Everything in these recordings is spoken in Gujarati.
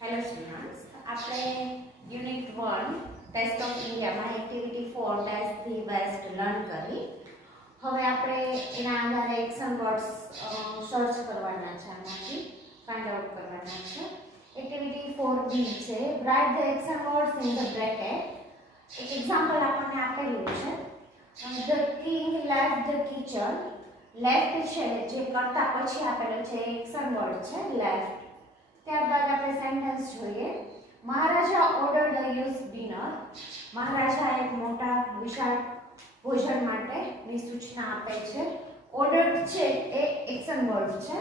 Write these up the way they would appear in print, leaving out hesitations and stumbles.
Hello students, આપણે યુનિટ 1 ટેસ્ટ ઓફ ઇન્ડિયામાં activity 4 test the best learn કરી. હવે આપણે એના આધારે એક્શન વર્ડ્સ સર્ચ કરવાના છે, આમાંથી ફાઇન્ડ આઉટ કરવાના છે. એક્ટિવિટી 4B છે, write the action words in the bracket. એક એક્ઝામ્પલ આપણને આપેલું છે. The king left the kitchen. Left છે જે કરતા પછી આપેલો છે એક્શન વર્ડ છે લેફ્ટ. ત્યારબાદ આપણે સેન્ટેન્સ જોઈએ. મહારાજા ઓર્ડર ધ યુઝ ડિનર. મહારાજા એક મોટા વિશાળ ભોજન માટેની સૂચના આપે છે. ઓર્ડર છે એ એક્શન વર્ડ છે.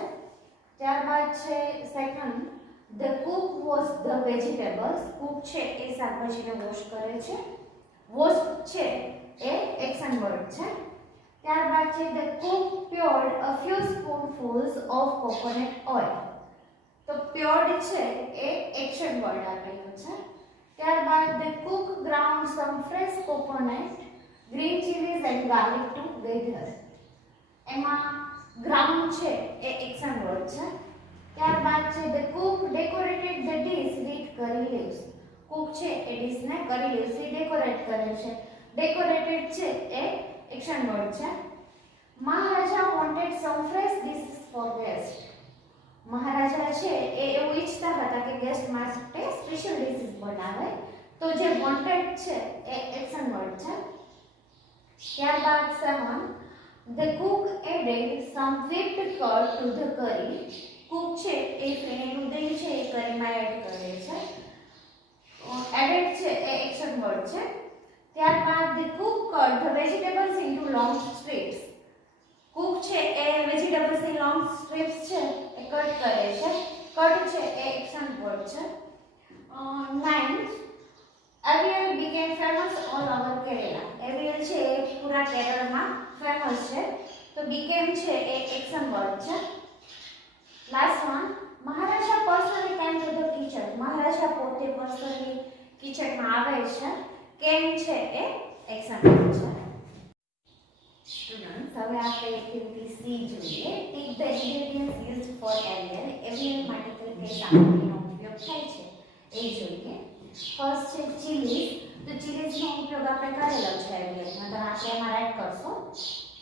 ત્યારબાદ છે second, the Cook wash the vegetables. Cook છે એ શાકભાજીને વોશ કરે છે. વોશ છે એ એક્શન વર્ડ છે. ત્યારબાદ છે the cook poured a few spoonfuls of coconut oil. તો પ્યોર્ડ છે એ એક્શન વર્ડ આપેલો છે. ત્યારબાદ the cook ground some fresh coconut, green chillies and garlic together. એમાં ગ્રાઉન્ડ છે એ એક્શન વર્ડ છે. ત્યારબાદ છે the cook decorated the dish with curry leaves. Cook છે એ ડીશને કરી લીવ્સથી ડેકોરેટ કરે છે. ડેકોરેટેડ છે એ એક્શન વર્ડ છે. મહારાજા વોન્ટેડ સમ ફ્રેશ ડિશિસ ફોર ગેસ્ટ. મહારાજા છે એ એવું ઈચ્છતા હતા કે ગેસ્ટ માટે સ્પેશિયલ ડિશિસ બનાવે, તો જે વોન્ટેડ છે એ એક્શન વર્ડ છે. ત્યારબાદ 7, the cook added some whipped curd to the કરી. કુક છે એ ફેણેલું દહીં છે એ કરીમાં એડ કરે છે. એડેડ છે એ એક્શન વર્ડ છે. ત્યારબાદ the Cook cut the vegetables into long strips. Cook છે એ વેજીટેબલ્સ ની લોંગ સ્ટ્રીપ્સ છે એ કટ કરે છે. કટ છે એ એક્શન વર્ડ છે. 9, avial became famous all over Kerala. Avial છે એ પૂરા કેરળમાં ફેમસ છે, તો બીકેમ છે એ એક્શન વર્ડ છે. Last one, maharaja personally came to the kitchen. મહારાજા પોતે પર્સનલી કિચનમાં આવે છે. કેમ છે એ એક્શન વર્ડ છે. સ્ટુડન્ટ્સ, હવે આપણે એક્ટિવિટી સી જોઈએ. Tick the ingredients used for avial. Avial માટે કઈ કઈ સામગ્રીનો ઉપયોગ થાય છે એ જોઈએ. ફર્સ્ટ છે ચીલીઝ. તો ચીલીઝનો ઉપયોગ આપણે કરેલો છે એવિયલમાં, તો આપણે એમાં એડ કરશું.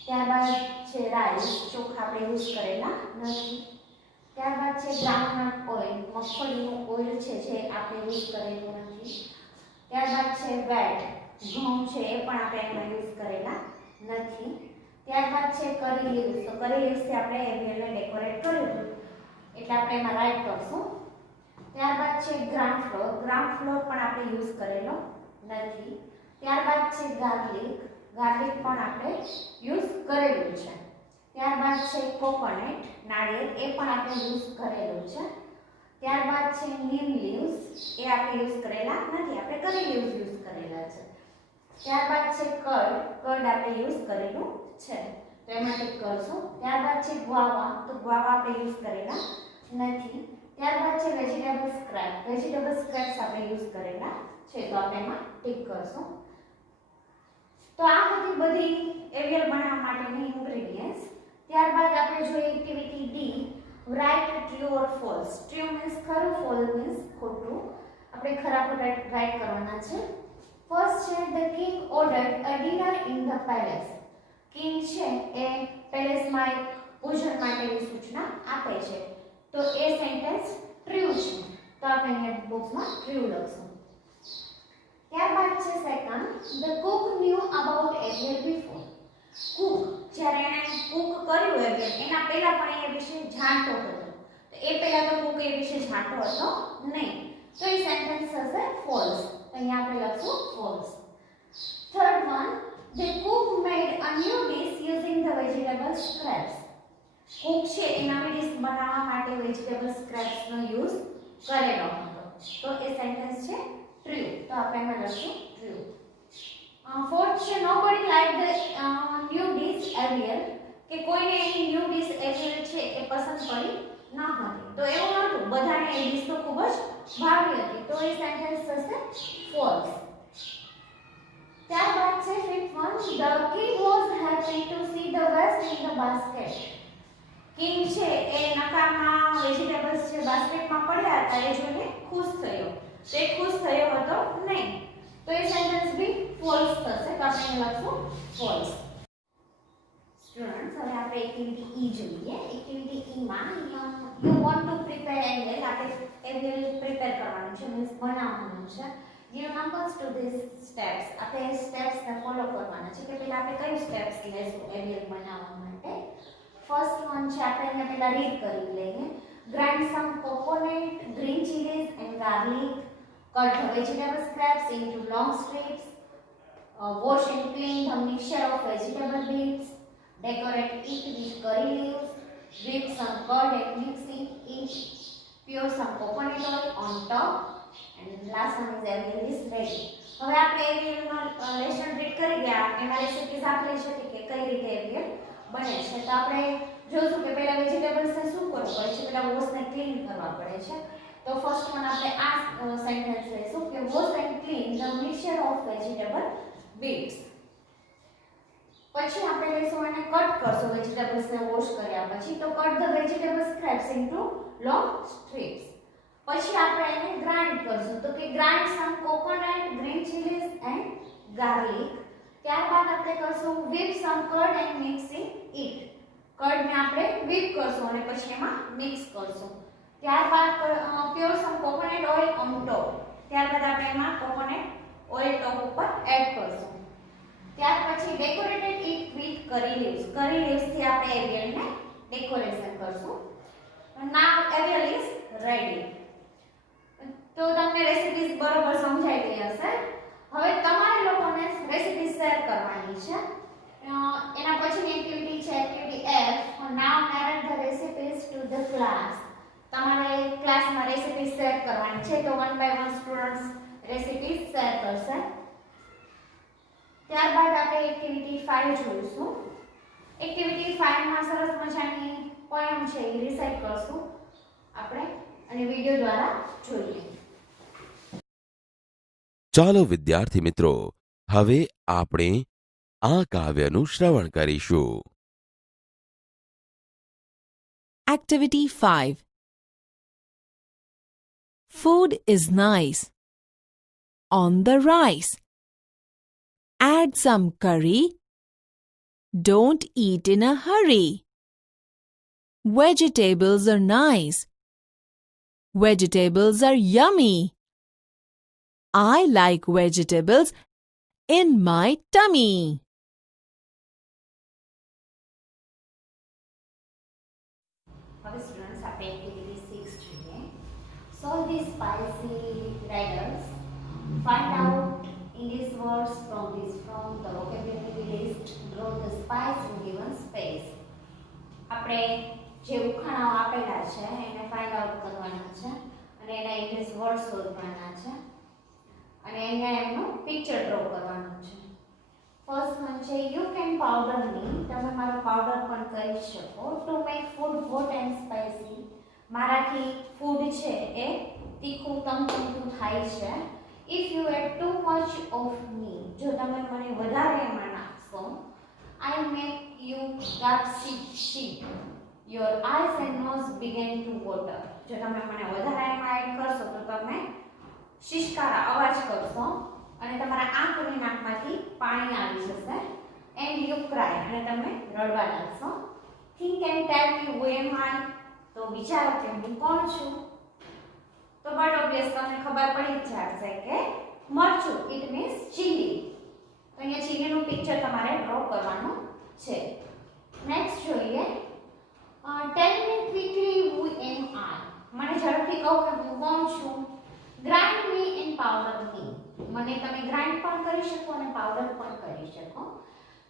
ત્યારબાદ છે રાઈસ. ચોખા આપણે યુઝ કરેલા નથી. ત્યારબાદ છે ગ્રાઉન્ડનટ ઓઇલ. મગફળીનું ઓઇલ છે જે આપણે યુઝ કરેલું નથી. ત્યારબાદ છે વેટ. ઘઉં છે એ પણ આપણે એમાં યુઝ કરેલા નથી. ત્યારબાદ છે કરી લીવ્સ. તો કરી લીવ્સથી આપણે એવિયલને ડેકોરેટ કરેલું એટલે આપણે એમાં રાઈટ કરશું. ત્યારબાદ છે ગ્રાઉન્ડ ફ્લોર. ગ્રાઉન્ડ ફ્લોર પણ આપણે યુઝ કરેલો નથી. ત્યારબાદ છે ગાર્લિક. ગાર્લિક પણ આપણે યુઝ કરેલું છે. ત્યારબાદ છે કોકોનટ. નાળિયેર એ પણ આપણે યુઝ કરેલું છે. ત્યારબાદ છે નીમ લીવ્સ. એ આપણે યુઝ કરેલા નથી, આપણે કરી લીવ્સ યુઝ કરેલા છે. ત્યારબાદ છે કર્ડ. કર્ડ આપણે યુઝ કરેલું છે, તો એમાં ટિક કરશું. ત્યારબાદ છે ગ્વાવા. તો ગ્વાવા આપણે યુઝ કરેલા નથી. ત્યારબાદ છે વેજીટેબલ સ્ક્રેપ. વેજીટેબલ સ્ક્રેપ્સ આપણે યુઝ કરેલા છે, તો આપણે એમાં ટિક કરશું. તો આ હતી બધી એવિયલ બનાવવા માટેની ઇન્ગ્રેડિયન્ટ્સ. ત્યારબાદ આપણે જોઈએ activity D, write true or false. True means ખરું, ફોલ્સ મીન્સ ખોટું. આપણે ખરા ખોટા રાઇટ કરવાના છે. ફર્સ્ટ છે the king ordered a dinner in the palace. King છે એ પેલેસમાં એક ભોજન માટેની સૂચના આપે છે, તો એ સેન્ટેન્સ ટ્રુ છે, તો આપણે અહીંયા બોક્સમાં ટ્રુ લખશું. ત્યારબાદ છે second, the Cook new about aviyal before. Cook જ્યારે એણે કુક કર્યું એવિયલ એના પહેલા પણ એ વિશે જાણતો હતો, તો એ પહેલા તો કુક એ વિશે જાણતો હતો નહીં, તો એ સેન્ટેન્સ થશે ફોલ્સ. અહીંયા આપણે લખશું false. Third one, the Cook made a new dish using the vegetable scraps. Cook છે એ નવી ડિશ બનાવવા માટે વેજીટેબલ સ્ક્રેપ્સનો યુઝ કરેલો હતો, તો એ સેન્ટેન્સ છે ટ્રુ, તો આપણે એમાં લખશું ટ્રુ. ફોર્થ છે nobody like the new dish aviyal. કે કોઈને એની ન્યુ ડિશ એવિયલ છે એ પસંદ પડી ન હતી, તો એવું નહોતું, બધાને એ ડિશ તો ખૂબ જ ભાવી હતી, તો એ સેન્ટેન્સ થશે ફોલ્સ. ત્યારબાદ છે fifth one, the king was happy to see the waste in the basket. King છે એ નકામા વેજીટેબલ્સ જે બાસ્કેટમાં પડ્યા હતા એ જોઈને ખુશ થયો. તે ખુશ થયો હતો નહીં. તો એ સેન્ટેન્સ બી ફોલ્સ થશે. તો આપણે લખશું ફોલ્સ. સ્ટુડન્ટ્સ, હવે આપણે એક્ટિવિટી ઈ જોઈએ. એક્ટિવિટી ઈ માં you want to prepare angle. આપણે એંગલ પ્રિપેર કરવાનું છે, મીન્સ બનાવવાનું છે. give numbers to these steps. આપણે સ્ટેપ્સ ને ફોલો કરવાના છે. કે પહેલા આપણે કઈ સ્ટેપ્સ લેશું એંગલ બનાવવા માટે. ફર્સ્ટ વન છે, આપણે એને પહેલા રીડ કરી લઈએ. grind some coconut, green chilies and garlic. Cut the vegetable scraps into long strips. Wash and clean the mixture of vegetable bits. Decorate it with curry leaves. Whip some curd and mix it. Pour some coconut oil on top. And last one is everything is ready. હવે આપણે એવિયલનો લેસન રીડ કરી ગયા. એમાં રેસિપીઝ આપેલી છે કે કઈ રીતે એવિયલ બને છે. તો આપણે જોશું કે પહેલા વેજીટેબલ્સને શું કરવું પડે છે. પહેલા વોશને ક્લીન કરવા પડે છે. તો ફર્સ્ટ વન આપણે આ સેન્ટેન્સ લઈશું કે wash and clean the mixture of vegetable bits. પછી આપણે લઈશું અને કટ કરશું વેજીટેબલ્સને વોશ કર્યા પછી. તો cut the vegetable scraps into long strips. પછી આપણે એને ગ્રાઇન્ડ કરશું. તો કે grind some coconut, green chillies and garlic. ત્યારબાદ આપણે કરશું whip some curd and mix it. કર્ડને આપણે whip કરશું અને પછી એમાં મિક્સ કરશું. ત્યારબાદ pour some coconut oil on top. ત્યારબાદ આપણે એમાં કોકોનટ ઓઇલ ટોપ ઉપર એડ કરશું. ત્યાર પછી decorated it with curry leaves. કરી લીવ્સ થી આપણે એવિયલને ડેકોરેશન કરશું. નાઉ એવિયલ ઇઝ રેડી. તો તમને રેસિપીઝ બરોબર સમજાઈ ગઈ હશે. હવે તમારે લોકોને રેસિપી શેર કરવાની છે. એના પછીની એક્ટિવિટી છે activity F. Now narrate the recipes to the class. તમારે ક્લાસમાં રેસિપી શેર કરવાની છે. તો 1 by 1 સ્ટુડન્ટ્સ રેસિપી શેર કરશે. ત્યારબાદ આપણે એક્ટિવિટી 5 જોઈશું. એક્ટિવિટી 5 માં સરસ મજાની પોએમ છે એ રિસાઇટ કરશું આપણે અને વિડિયો દ્વારા જોઈએ. ચાલો વિદ્યાર્થી મિત્રો, હવે આપણે આ કાવ્યનું શ્રવણ કરીશું. Activity 5. Food is nice. On the rice. Add some curry. Don't eat in a hurry. Vegetables are nice. Vegetables are yummy. I like vegetables in my tummy. હવે સ્ટુડન્ટ્સ આપણે એક્ટિવિટી 6 જોઈએ. Solve these spicy riddles. Find out English words from the vocabulary list. Draw the spice in given space. આપણે જે ઉખાણાઓ આપેલા છે એને ફાઇન્ડ આઉટ કરવાના છે અને એના ઇંગ્લિશ વર્ડ શોધવાના છે અને અહીંયા એમનું પિક્ચર ડ્રો કરવાનું છે. ફર્સ્ટ વન છે યુ કેન પાવડર મી. તમે મારો પાવડર પણ કરી શકો. To make food hot and spicy. મારાથી ફૂડ છે એ તીખું તમતમતું થાય છે. If you add too much of me. જો તમે મને વધારે એમાં નાખશો. I make you got sheep. Your eyes and nose begin to water. જો તમે મને વધારે એમાં એડ કરશો તો તમે શિશકારા અવાજ કરશો અને તમારા આંખ અને નાકમાંથી પાણી આવી જશે. And you cry. અને તમે રડવા લાગશો. Think and tell me who am આઈ. તો વિચારો કે હું કોણ છું. તો બટ ઓબ્વિયસ તમને ખબર પડી જ જશે કે મરચું ઇટ મીન્સ ચીલી. તો અહીંયા ચીલીનું પિક્ચર તમારે ડ્રો કરવાનું છે. નેક્સ્ટ જોઈએ. ટેલ મી ક્વિકલી હુ એમ આઈ. મને ઝડપથી કહો કે હું કોણ છું. ગ્રાઇન્ડ મી એન્ડ પાવડર મી. મને તમે ગ્રાઇન્ડ પણ કરી શકો અને પાવડર પણ કરી શકો.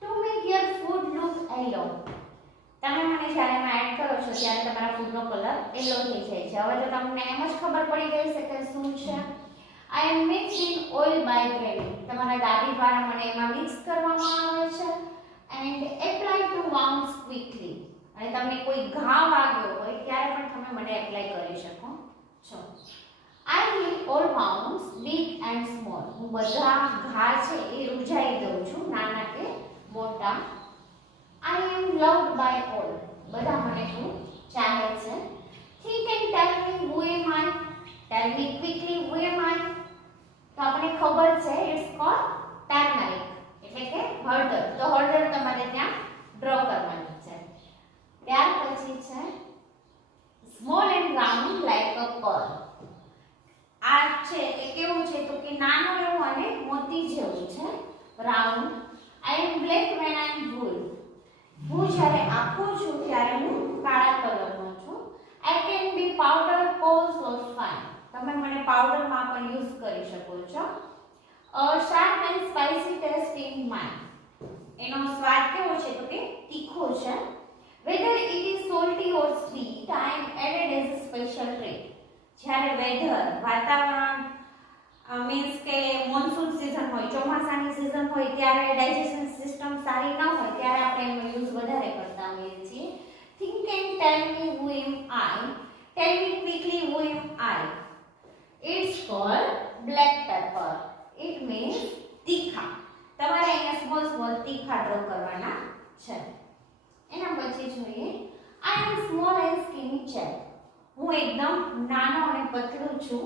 To make your food look yellow. તમે મને જ્યારે એમાં એડ કરો છો ત્યારે તમારા ફૂડનો કલર યેલો થઈ જાય છે. હવે તો તમને એમ જ ખબર પડી ગઈ છે કે શું છે. I am mixed in oil by gravy. તમારા દાદી દ્વારા મને એમાં મિક્સ કરવામાં આવે છે. And apply to wounds quickly. અને તમને કોઈ ઘા વાગ્યો હોય ત્યારે પણ તમે મને એપ્લાય કરી શકો છો. I heal all wounds big and small. હું બધા ઘા છે એ રૂજાઈ દઉં છું, નાના કે મોટા. આઈ એમ લવ્ડ બાય ઓલ. બધા મને ખૂબ ચાહે છે. Think and tell me who am I? Tell me quickly who am I? તો આપણે ખબર છે ઇટ્સ કોલ્ડ ટર્મરિક એટલે કે હળદર. તો હળદર તમારે ત્યાં ડ્રો કરવાની છે. ત્યાર પછી છે small and round like a Perl. આ છે એ કેવું છે તો કે નાનું એવું અને મોતી જેવું છે, round. I am black when I am full. હું જ્યારે આખું છું ત્યારે હું કાળા કલરનો છું. I can be powder, coarse or fine. તમે મને પાવડરમાં પણ યુઝ કરી શકો છો. Sharp and spicy taste in mind. એનો સ્વાદ કેવો છે તો કે તીખો છે. Whether it is salty or sweet I am added as a special treat. જ્યારે વેધર વાતાવરણ મીન્સ કે મોન્સૂન સિઝન હોય, ચોમાસાની સિઝન હોય ત્યારે ડાયજેશન સિસ્ટમ સારી ન હોય ત્યારે આપણે એનો યુઝ વધારે કરતા હોઈએ છીએ. Think and tell me who am I. Tell me quickly who am I. It's called black pepper. It means તીખા. તમારે અહીંયા સ્મોલ તીખા ડ્રો કરવાના છે. એના પછી જોઈએ આઈ એમ સ્મોલ એન્ડ સ્કિની ચેપ. હું એકદમ નાનો અને પતળું છું.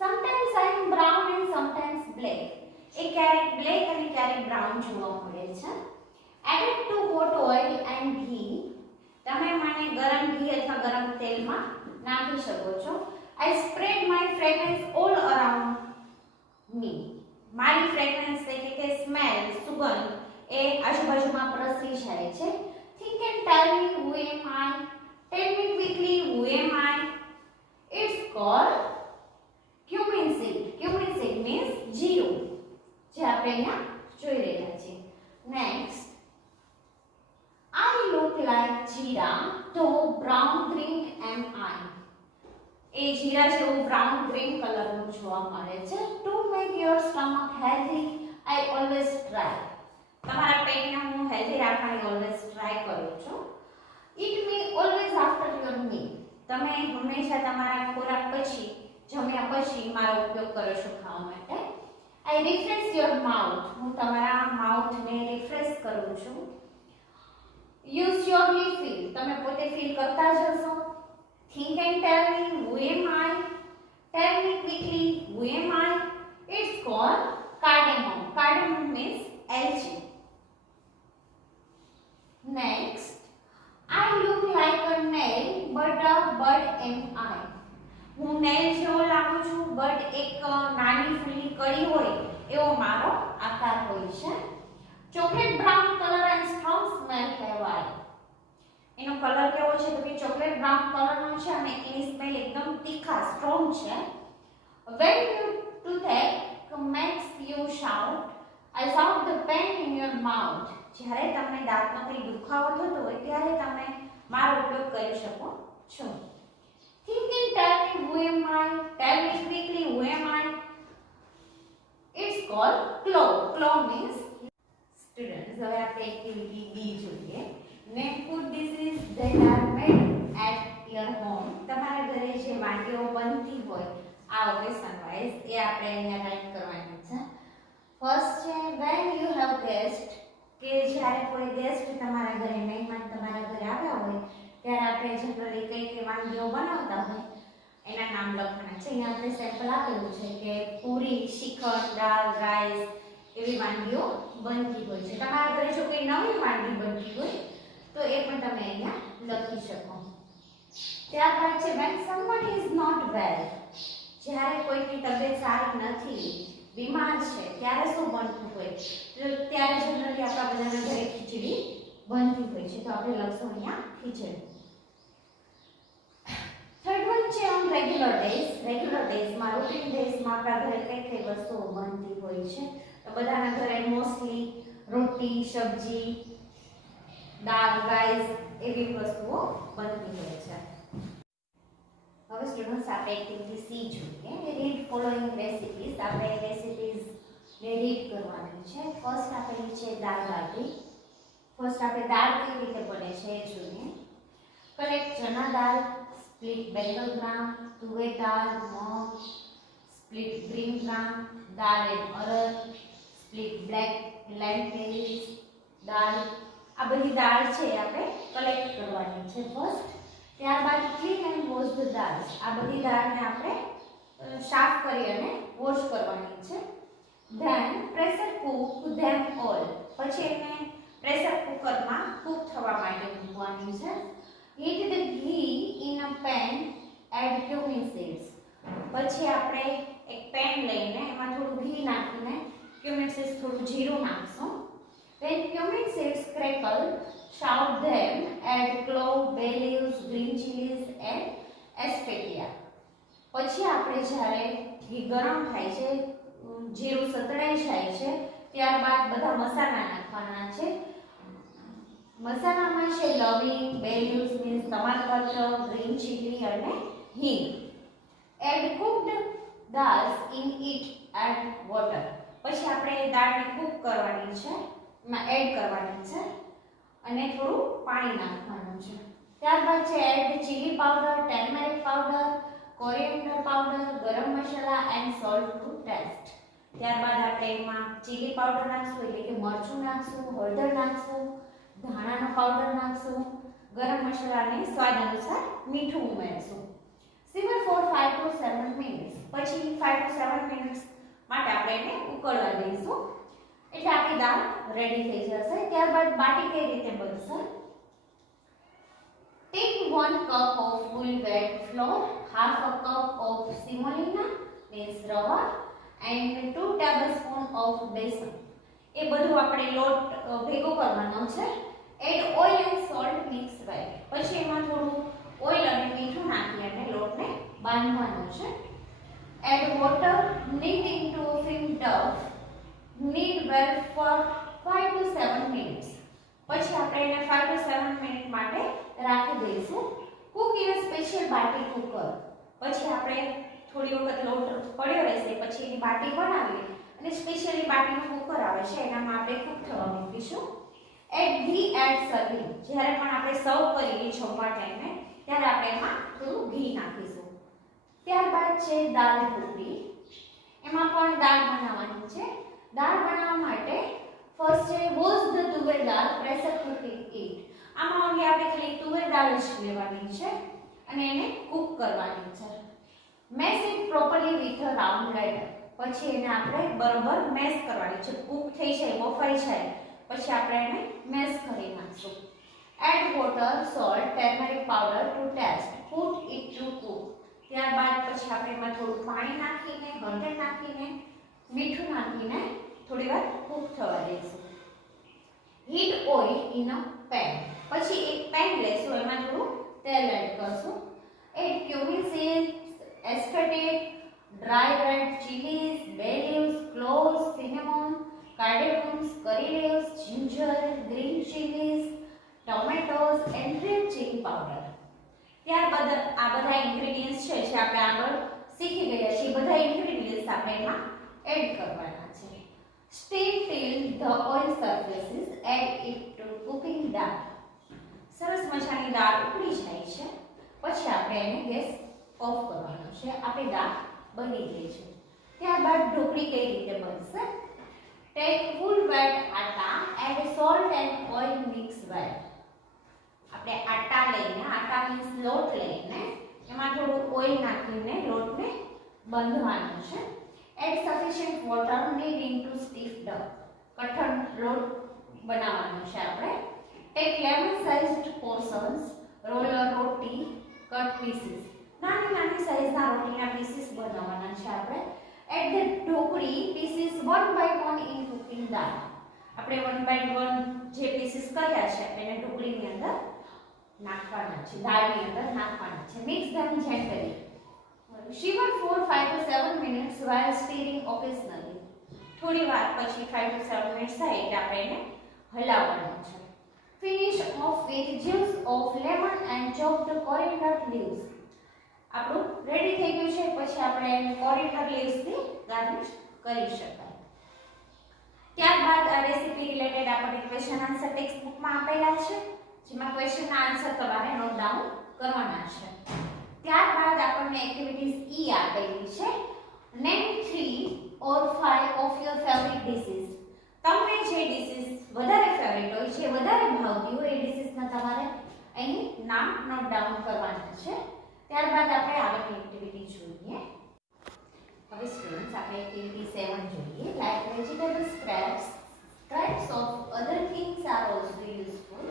Sometimes I am brown and sometimes black. એ ક્યારેક બ્લેક અને ક્યારેક બ્રાઉન જોવા મળે છે. Added to hot oil and ghee. તમે મને ગરમ ઘી અથવા ગરમ તેલમાં નાખી શકો છો. I spread my fragrance all around me. મારી ફ્રેગ્રન્સ એટલે કે સ્મેલ, સુગંધ એ આજુબાજુમાં પ્રસરી જાય છે. Think and tell me who am I. Tell me quickly who am I. It's called cumin seed. Cumin seed means જીરું, જે આપણે અહીંયા જોઈ રહ્યા છીએ. Next I look like jeera તો બ્રાઉન ગ્રીન એમ આઈ. એ જીરા જેવું બ્રાઉન ગ્રીન કલરનું જોવા મળે છે. To make your stomach healthy I always try. તમારા પેટને હું હેલ્ધી રાખવાની ઓલવેઝ ટ્રાય કરું છું. Eat me always after your meal. તમે હંમેશા તમારા ખોરાક પછી, જમ્યા પછી મારો ઉપયોગ કરો છો ખાવા માટે. I refresh your mouth. હું તમારા માઉથને રિફ્રેશ કરું છું. યુઝ યોરલી ફીલ. તમે પોતે ફીલ કરતા જ હશો. Think and tell me who am I. Tell me quickly who am I. It's called cardamom. Cardamom means એલચી. Next I look like a nail but a bird am I. હું નેલ જેવો લાગુ છું બટ એક નાની ફૂલી કળી હોય એવો મારો આકાર હોય છે. Chocolate brown colour and strong smell have આઈ. એનો કલર કેવો છે તો કે ચોકલેટ બ્રાઉન કલરનો છે અને એની સ્મેલ એકદમ તીખા સ્ટ્રોંગ છે. When you toothache makes you shout, I sound the pain in your mouth. જ્યારે તમને દાંતમાં કંઈ દુખાવો થતો હોય ત્યારે તમે મારો ઉપયોગ કરી શકો છો. Think and tell me who am I. Tell me quickly who am I. It's called claw. Claw means students. હવે આપણે એક્ટિવિટી બી જોઈએ. Name food dishes that are made at your home. તમારા ઘરે જે વાનગીઓ બનતી હોય આ ઓકેશન વાઇઝ એ આપણે અહીંયા રાઇટ કરવાની છે. ફર્સ્ટ છે when you have guest. કે જ્યારે કોઈ ગેસ્ટ તમારા ઘરે, મહેમાન તમારા ઘરે આવ્યા હોય ત્યારે આપણે જનરલી કઈ કઈ વાનગીઓ બનાવતા હોય એના નામ લખવાના છે. અહીંયા આપણે સેમ્પલ આપેલું છે કે પૂરી, શ્રીખંડ, દાળ, રાઈસ એવી વાનગીઓ બનતી હોય છે. તમારા ઘરે જો કોઈ નવી વાનગી બનતી હોય તો એ પણ તમે અહીંયા લખી શકો. ત્યારબાદ છે when someone is not well. જ્યારે કોઈની તબિયત સારી નથી, બીમાર છે ત્યારે શું બનતું હોય તો ત્યારે જનરલી આપણા બધાના ઘરે ખીચડી બનતી હોય છે. તો આપણે લખશું અહીંયા ખીચડી. થર્ડ વન છે ઓન રેગ્યુલર ડેઝ. રેગ્યુલર ડેઝમાં, રૂટીન ડેઝમાં આપણા ઘરે કઈ કઈ વસ્તુઓ બનતી હોય છે તો બધાના ઘરે મોસ્ટલી રોટી, સબ્જી, દાળ, રાઈસ એવી વસ્તુઓ બનતી હોય છે. હવે સ્ટુડન્ટ્સ આપણે એક્ટિવિટી સી જોઈએ. Read following recipes. આપણે રેસિપીઝ ને રીડ કરવાની છે. ફર્સ્ટ આપેલી છે દાળ બાટી. ફર્સ્ટ આપણે દાળ કેવી રીતે બને છે એ જોઈએ. Collect chana dal, split bengal gram, toor dal, mag, split green gram, dal and urad, split black lentils, dal, આ બધી દાળ છે એ આપણે કલેક્ટ કરવાની છે ફર્સ્ટ. ત્યારબાદ ક્લીન એન્ડ વોશ ધ દાળ. આ બધી દાળને આપણે સાફ કરી અને વોશ કરવાની છે. Then pressure cook them all. પછી એને પ્રેશર કુકરમાં કુક થવા માટે મૂકવાની છે. Heat the ghee in a pan, add cumin seeds. પછી આપણે એક પેન લઈને એમાં થોડું ઘી નાખીને ક્યુમિન સીડ્સ થોડું જીરું નાખશું. When cumin seeds crackle, shout them, add clove, bay leaves, green chilies and asphadia. પછી આપણે જ્યારે ઘી ગરમ થાય છે, જીરું સતળાઈ જાય છે, ત્યારબાદ બધા મસાલા નાખવાના છે. મસાલામાં છે લવિંગ, બે લીવ્સ મીન્સ ટમાટર, ગ્રીન ચીલી અને હિંગ. Add cooked dals in it, add water. પછી આપણે દાળને કુક કરવાની છે, એમાં એડ કરવાની છે અને થોડું પાણી નાખવાનું છે. ત્યારબાદ છે add chilli powder, turmeric powder, coriander powder, garam masala and salt to taste. ત્યારબાદ આપણે એમાં ચીલી પાવડર નાખશું એટલે કે મરચું નાખશું, હળદર નાખશું, ધાણાનો પાવડર નાખશું, ગરમ મસાલા અને સ્વાદ અનુસાર મીઠું ઉમેરશું. Simmer for 5 to 7 minutes. પછી 5 to 7 મિનિટ્સ માટે આપણે એને ઉકળવા દઈશું એટલે આપણી દાળ રેડી થઈ જશે. ત્યારબાદ બાટી કઈ રીતે બનશે? Take 1 cup of full wet flour, half a cup of semolina means rava and 2 tablespoon of besan. એ બધું આપણે લોટ ભેગો કરવાનો છે. Add oil and salt mix well. પછી એમાં થોડું ઓઇલ અને મીઠું નાખી અને લોટને બાંધવાનો છે. Add water, knead into a thin dough. Knead well for 5 to 7 minutes. પછી આપણે એને 5 to 7 મિનિટ માટે રાખી દઈશું. Cook in a special bati cooker. પછી આપણે થોડી વખત લોટ પડ્યો રહેશે પછી એની બાટી બનાવી અને સ્પેશિયલી બાટીનું કુકર આવે છે એનામાં આપણે કુક થવા મૂકીશું. એડ ઘી એટ સર્વિંગ. જ્યારે પણ આપણે સર્વ કરીએ જમવા ટાઈમે ત્યારે આપણે એમાં થોડું ઘી નાખીશું. ત્યારબાદ છે દાળ ઢોકળી. એમાં પણ દાળ બનાવવાની છે. દાળ બનાવવા માટે ફર્સ્ટ છે વોશ ધ તુવેર દાળ, પ્રેશર કુકિંગ ઇટ. આમાં ઓનલી આપણે ખાલી તુવેર દાળ જ લેવાની છે અને એને કુક કરવાની છે. Mesh it properly with a round bladder. પછી એને આપણે બરોબર મેશ કરવાની છે. કુક થઈ જાય, બફાઈ જાય પછી આપણે એને મેશ કરી નાખશું. Add water, salt, turmeric powder to taste. Put it to cook. ત્યારબાદ પછી આપણે એમાં થોડું પાણી નાખીને, હળદર નાખીને, મીઠું નાખીને થોડી વાર કુક થવા દઈશું. Heat oil in a pan. પછી એક પેન લેશું એમાં થોડું તેલ એડ કરશું. Add cumin seeds, asafoetida, dry red chillies, bay leaves, cloves, cinnamon, cardamoms, curry leaves, ginger, green chillies, tomatoes and red chilli powder. ત્યારબાદ આ બધા ઇન્ગ્રેડિયન્ટ્સ છે જે આપણે આગળ શીખી ગયા છીએ બધા ઇન્ગ્રેડિયન્ટ્સ આપણે એમાં એડ કરવાના છે. Steam till the oil surfaces, add it to cooking dal. સરસ મજાની દાળ ઉકળી જાય છે પછી આપણે એને ગેસ ઓફ કરવાનો છે. આપણી દાળ બની ગઈ છે. ત્યારબાદ ઢોકળી કઈ રીતે બનશે? Take full wheat atta, add salt and oil mix well. આપણે આટા લઈને, આટા મીન્સ લોટ લઈને એમાં થોડું ઓઇલ નાખીને લોટને બાંધવાનો છે. Add sufficient water, knead into stiff dough. કઠણ લોટ બનાવવાનો છે આપણે. Take lemon sized portions, roll a roti, cut pieces. નાની નાની સાઇઝના રોટીના પીસીસ બનાવવાના છે આપણે. Add the dhokli pieces 1 by 1 in cooking dal. આપણે 1 by 1 જે પીસીસ કર્યા છે એને ઢોકળીની અંદર નાખવાના છે, દાળની અંદર નાખવાના છે. Mix them gently. Simmer for 5 to 7 minutes while stirring occasionally. થોડી વાર પછી 5 to 7 મિનિટ્સ થાય એટલે આપણે એને હલાવવાનું છે. Finish off with juice of lemon and chopped coriander leaves. આપણું રેડી થઈ ગયું છે પછી આપણે એને કોરિએન્ડર લીવ્સથી ગાર્નિશ કરી શકાય. ત્યારબાદ આ રેસીપી રિલેટેડ આપણે ક્વેશ્ચન આન્સર ટેક્સ્ટ બુકમાં આપેલા છે જેમાં ક્વેશ્ચનના આન્સર તમારે નોટ ડાઉન કરવાના છે. ત્યારબાદ આપણને એક્ટિવિટીઝ ઈ આપેલી છે. Name 3 or 5 of your favorite dishes. તમને જે ડિશિસ વધારે ફેવરેટ ફેવરિટ હોય છે, વધારે ભાવતી હોય એ ડિશિસના તમારે અહીં નામ નોટ ડાઉન કરવાના છે. ત્યારબાદ આપણે આગળની એક્ટિવિટી જોઈએ. હવે સ્ટુડન્ટ્સ આપણે એક્ટિવિટી 7 જોઈએ. Like vegetable scraps. Scraps of other things are also useful.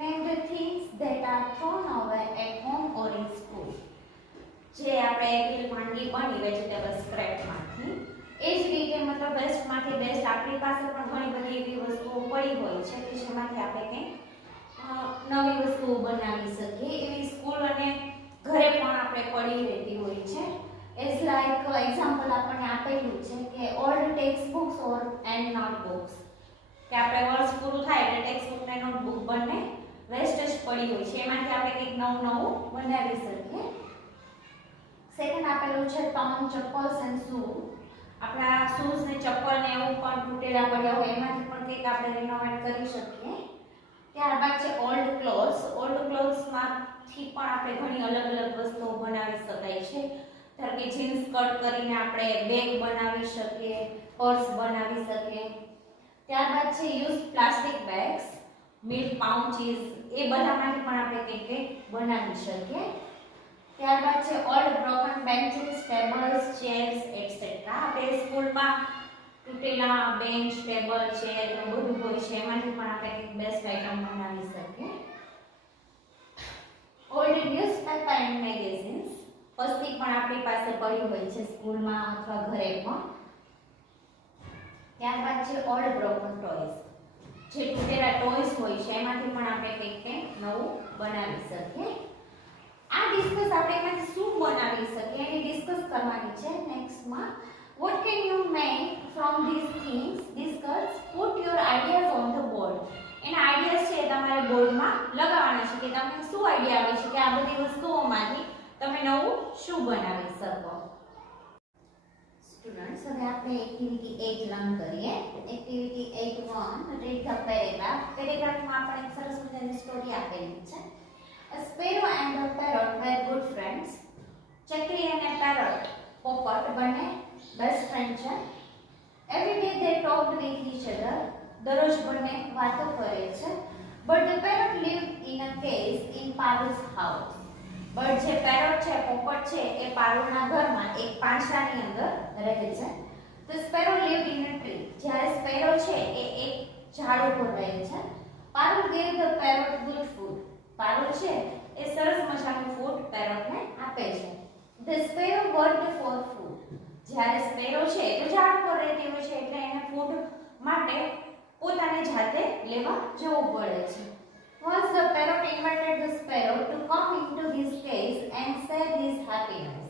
Name the things that are thrown away at home or in school. જે આપણે એક વાનગી બની વેજીટેબલ સ્ક્રેપમાંથી, એ જ રીતે મતલબ બેસ્ટમાંથી બેસ્ટ આપણી પાસે પણ ઘણી બધી એવી વસ્તુઓ પડી હોય છે કે જેમાંથી આપણે કંઈક નવી વસ્તુઓ બનાવી શકીએ. એવી સ્કૂલ અને ઘરે પણ આપણે પડી રહેતી હોય છે. એઝ લાઈક એક્ઝામ્પલ આપણને આપેલું છે કે old text books or and notebooks, કે આપણે વર્ષ પૂરું થાય એટલે ટેક્સ્ટબુક ને નોટબુક બંને વેસ્ટેજ પડી હોય છે, એમાંથી આપણે કંઈક નવું નવું બનાવી શકીએ. સેકન્ડ આપેલું છે ટોન, ચપ્પલ્સ એન્ડ શૂ. આપણા શૂઝ ને ચપ્પલ ને એવું પણ તૂટેલા પડ્યા હોય એમાંથી પણ કંઈક આપણે રિનોવેટ કરી શકીએ. ત્યારબાદ છે ઓલ્ડ ક્લોથ્સ. ઓલ્ડ ક્લોથ્સમાંથી પણ આપણે ઘણી અલગ અલગ વસ્તુઓ બનાવી શકાય છે. ધારો કે જીન્સ કટ કરીને આપણે બેગ બનાવી શકીએ, પર્સ બનાવી શકીએ. ત્યારબાદ છે use plastic bags, milk pouches, એ બધામાંથી પણ આપણે કંઈક કંઈક બનાવી શકીએ. ત્યારબાદ છે old broken benches, tables, chairs etcetera. આપણે સ્કૂલમાં તૂટેલા બેન્ચ, ટેબલ, ચેર એવું બધું હોય છે, એમાંથી પણ આપણે કંઈક બેસ્ટ આઇટમ બનાવી શકીએ. Old newspaper and magazines. પસ્તી પણ આપણી પાસે પડી હોય છે સ્કૂલમાં અથવા ઘરે પણ. ત્યારબાદ છે ઓલ્ડ બ્રોકન ટોયસ. જે તૂટેલા ટોયસ હોય છે એમાંથી પણ આપણે કંઈક નવું બનાવી શકીએ. આ ડિસ્કસ આપણે એમાંથી શું બનાવી શકીએ એની ડિસ્કસ કરવાની છે નેક્સ્ટમાં. What can you make from these things? Discuss. Put your ideas on the board. એના આઈડિયાઝ છે તમારે બોર્ડમાં લગાવવાના છે કે તમને શું આઈડિયા આવે છે કે આ બધી વસ્તુઓમાંથી તમે નવું શું બનાવી શકો. સ્ટુડન્ટ્સ, હવે આપણે એક્ટિવિટી 8 લર્ન કરીએ. Activity 8.1 read the paragraph. પેરેગ્રાફમાં આપણે એક સરસ મજાની સ્ટોરી આપેલી છે. A sparrow and a parrot were good friends. ચકલી અને પેરોટ, પોપટ બંને બેસ્ટ ફ્રેન્ડ છે. Every day they talked with each other. દરરોજ બંને વાતો કરે છે. But the parrot lived in a cage in Paru's house. But જે પેરોટ છે, પોપટ છે, એ પારુના ઘરમાં એક પાંજરાની અંદર રહે છે. The sparrow lived in a tree. જ્યારે સ્પેરો છે એ એક ઝાડ ઉપર રહે છે. Paru gave the parrot good food. Paru છે એ સરસ મજાનું ફૂડ પેરોટને આપે છે. The sparrow worked for food. જ્યારે સ્પેરો છે તો ઝાડ પર રહેતી હોય છે એટલે એને ફૂડ માટે પોતાની જાતે લેવા જવું પડે છે. Once the parrot invited the sparrow to come into his cage and share his happiness.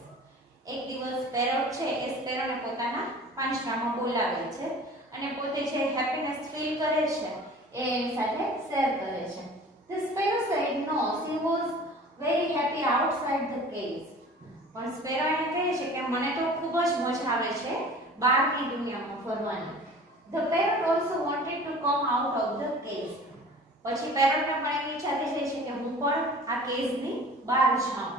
એક દિવસ પેરોટ છે એ સ્પેરોને પોતાના પાંજરામાં બોલાવે છે અને પોતે જે હેપીનેસ ફીલ કરે છે એ એની સાથે શેર કરે છે. The sparrow said no, she was very happy outside the cage. પણ સ્પેરો એને કહે છે કે મને તો ખૂબ જ મજા આવે છે બહારની દુનિયામાં ફરવાની. The parrot also wanted to come out of the cage. પછી પેરોટને પણ એવી ઈચ્છા થઈ જાય છે કે હું પણ આ કેજની બહાર જાઉં.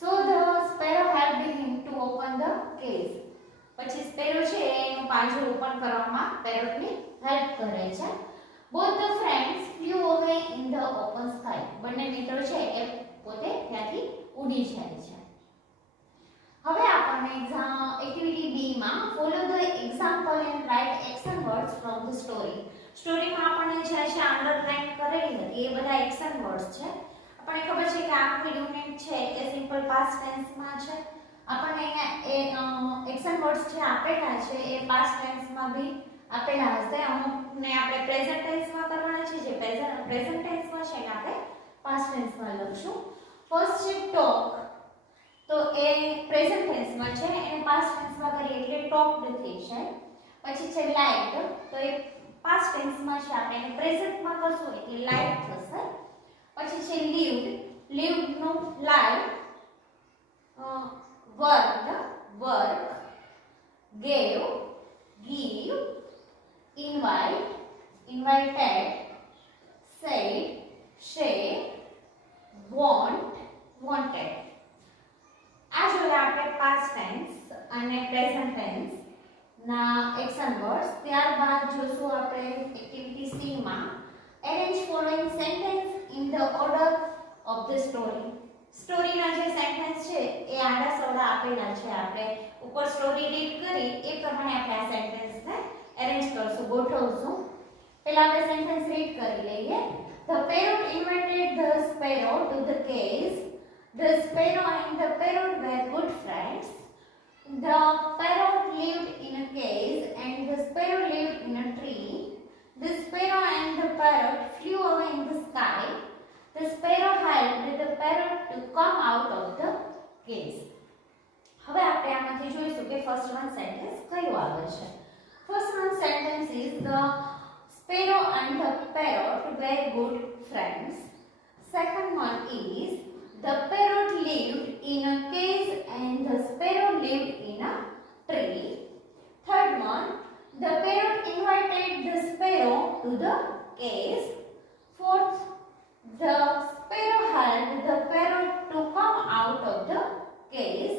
So the sparrow helped him to open the cage. પછી સ્પેરો છે એનું પાંજરું ઓપન કરવામાં પેરોટની હેલ્પ કરે છે. Both the friends flew away in the open sky. બંને મિત્રો છે એ પોતે ત્યાંથી ઉડી જાય છે. હવે આપણને એક્ટિવિટી બી માં follow the example and write action words from the story. સ્ટોરીમાં આપણને જે છે અંડરલાઇન કરેલી હતી એ બધા એક્શન વર્ડ્સ છે. આપણને ખબર છે કે આખું યુનિટ છે એ સિમ્પલ પાસ્ટ ટેન્સમાં છે. આપણને અહીંયા એક્શન વર્ડ્સ જે આપેલા છે એ પાસ્ટ ટેન્સમાં બી આપેલા હશે. અમુકને આપણે પ્રેઝન્ટ ટેન્સમાં કરવાના છે, જે પ્રેઝન્ટ ટેન્સમાં છે એને આપણે પાસ્ટ ટેન્સમાં લખશું. ફર્સ્ટ છે ટોક, તો એ પ્રેઝન્ટ ટેન્સમાં છે, એને પાસ્ટ ટેન્સમાં કરીએ એટલે ટોક્ડ થઈ જાય. પછી છે લાઇક, તો એ પાસ્ટ ટેન્સમાં છે, આપણે એને પ્રેઝન્ટમાં કરશું એટલે લાઇક થશે. પછી છે લીવ્ડ, લીવ્ડ નું live, worked, work, gave, give, invite, invited, said, say, want, wanted. આ જોયા આપણે પાસ્ટ ટેન્સ અને પ્રેઝન્ટ ટેન્સ ના એક્શન વર્ડ્સ. ત્યારબાદ જોશું આપણે એક્ટિવિટી સી માં Arrange following sentence in the order of the story. સ્ટોરીના જે સેન્ટેન્સ છે એ આડા સવડા આપેલા છે. આપણે ઉપર સ્ટોરી રીડ કરી એ પ્રમાણે આપણે આ સેન્ટેન્સને અરેન્જ કરશું, ગોઠવશું. પહેલા આપણે સેન્ટેન્સ રીડ કરી લઈએ. The parrot invited the sparrow to the cage. The sparrow and the parrot were good friends. The parrot lived in a cage and the sparrow lived in a tree. The sparrow and the parrot flew away in the sky. The sparrow helped the parrot to come out of the cage. હવે આપણે આમાંથી જોઈશું કે ફર્સ્ટ વન સેન્ટેન્સ કયું આવે છે. First one sentence is the sparrow and the parrot were good friends. Second one is the parrot lived in a cage and the sparrow lived in a tree. Third one, the parrot invited the sparrow to the cage. Fourth, the sparrow helped the parrot to come out of the cage.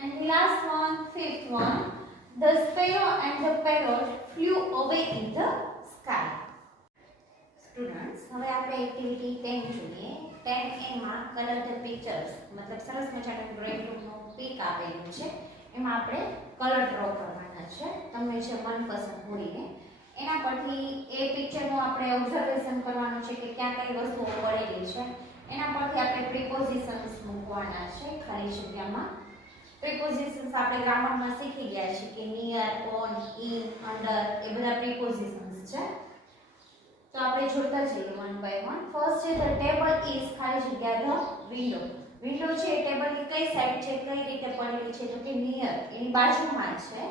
And the last one, fifth one, the sparrow and the parrot flew away in the sky. Students, હવે આપણે એક્ટિવિટી 10 જોઈએ. 10A માં કલર ધ પિક્ચર્સ, મતલબ સરસ મજાનું ડ્રોઈંગ રૂમનું પિક આપેલું છે. એમાં આપણે કલર ડ્રો કરવાના છે, તમને જે મનપસંદ હોઈને. એના પરથી એ પિક્ચરનું આપણે ઓબ્ઝર્વેશન કરવાનું છે કે ક્યાં કઈ વસ્તુઓ પડેલી છે. એના પરથી આપણે પ્રિપોઝિશન્સ મૂકવાના છે ખાલી જગ્યામાં. પ્રિપોઝિશન્સ આપણે ગ્રામરમાં શીખી ગયા છીએ કે નિયર, ઓન, ઇન, અંડર એ બધા પ્રિપોઝિશન્સ છે. તો આપણે જોતા જઈએ વન બાય વન. ફર્સ્ટ છે ધ ટેબલ ઇઝ ખાલી જગ્યા ધ વિન્ડો. વિન્ડો છે એ ટેબલની કઈ સાઈડ છે, કઈ રીતે પડેલી છે, તો કે નિયર, એની બાજુમાં છે.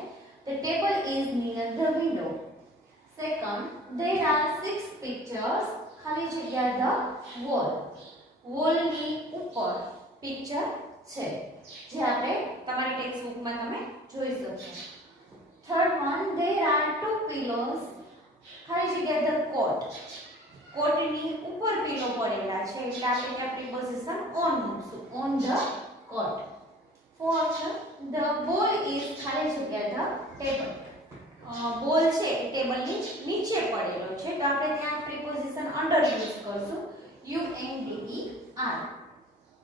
The table is near the window. Second, there are 6 pictures ખાલી જગ્યા ધ વોલ. વોલની ઉપર પિક્ચર છે જે આપણે તમારી ટેક્સ્ટ બુકમાં તમે જોઈ શકો. Third one, there are 2 pillows ખાલી જગ્યા ધ કોટ. કોટની ઉપર પીલો પડેલા છે એટલે આપણે ત્યાં પ્રિપોઝિશન ઓન મૂકશું, on the coat. Fourth, the ball is ખાલી જગ્યા ધ ટેબલ. બોલ છે એ ટેબલની નીચે પડેલો છે તો આપણે ત્યાં પ્રિપોઝિશન અંડર યુઝ કરશું, UNDER.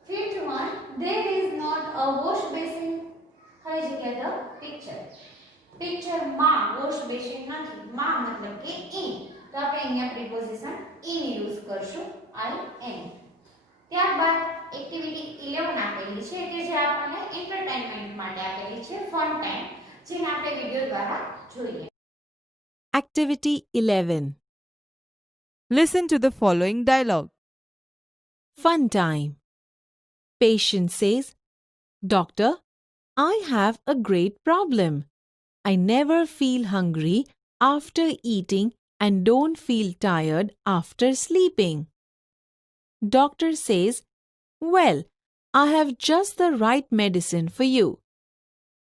Fifth one, there is not a wash basin ખાલી જગ્યા ધ પિક્ચર. પિક્ચરમાં વોશ બેસિન નથી, માં મતલબ કે ઇન, તો આપણે અહીંયા પ્રિપોઝિશન ઇન યુઝ કરશું, IN. ત્યારબાદ એક્ટિવિટી 11 આપેલી છે કે જે આપણને એન્ટરટેનમેન્ટ માટે આપેલી છે, ફન ટાઈમ, જેને આપણે વિડિયો દ્વારા જોઈએ. Activity 11. Listen to the following dialogue. Fun time. Patient says, Doctor, I have a great problem. I never feel hungry after eating and don't feel tired after sleeping. Doctor says, Well, I have just the right medicine for you.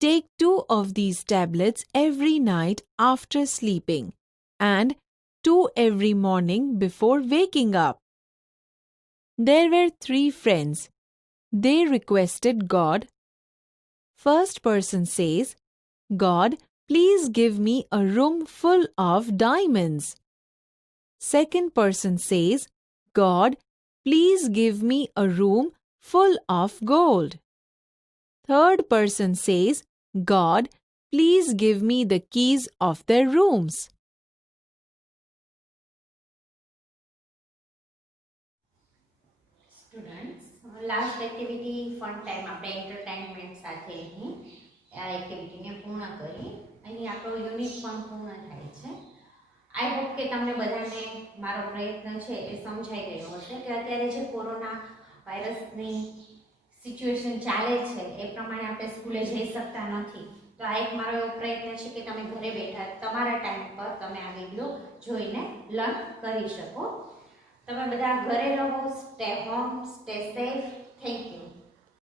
Take 2 of these tablets every night after sleeping and 2 every morning before waking up. There were 3 friends. They requested God. First person says, God, please give me a room full of diamonds. Second person says, God, please give me a room full of gold. Third person says, God, please give me the keys of their rooms. Students, last activity fun time આપણે એન્ટરટેનમેન્ટ સાથેની આ એક્ટિવિટીને પૂર્ણ કરી. અહીં આપણો યુનિટ પણ પૂર્ણ થાય છે. આઈ હોપ કે તમને બધાને મારો પ્રયત્ન છે એ સમજાઈ ગયો હશે કે અત્યારે જે કોરોના વાયરસની સિચ્યુએશન ચાલે છે એ પ્રમાણે આપણે સ્કૂલે જઈ શકતા નથી. તો આ એક મારો એવો પ્રયત્ન છે કે તમે ઘરે બેઠા તમારા ટાઈમ પર તમે આ વિડીયો જોઈને લર્ન કરી શકો. તમે બધા ઘરે રહો, stay home, stay safe. Thank you.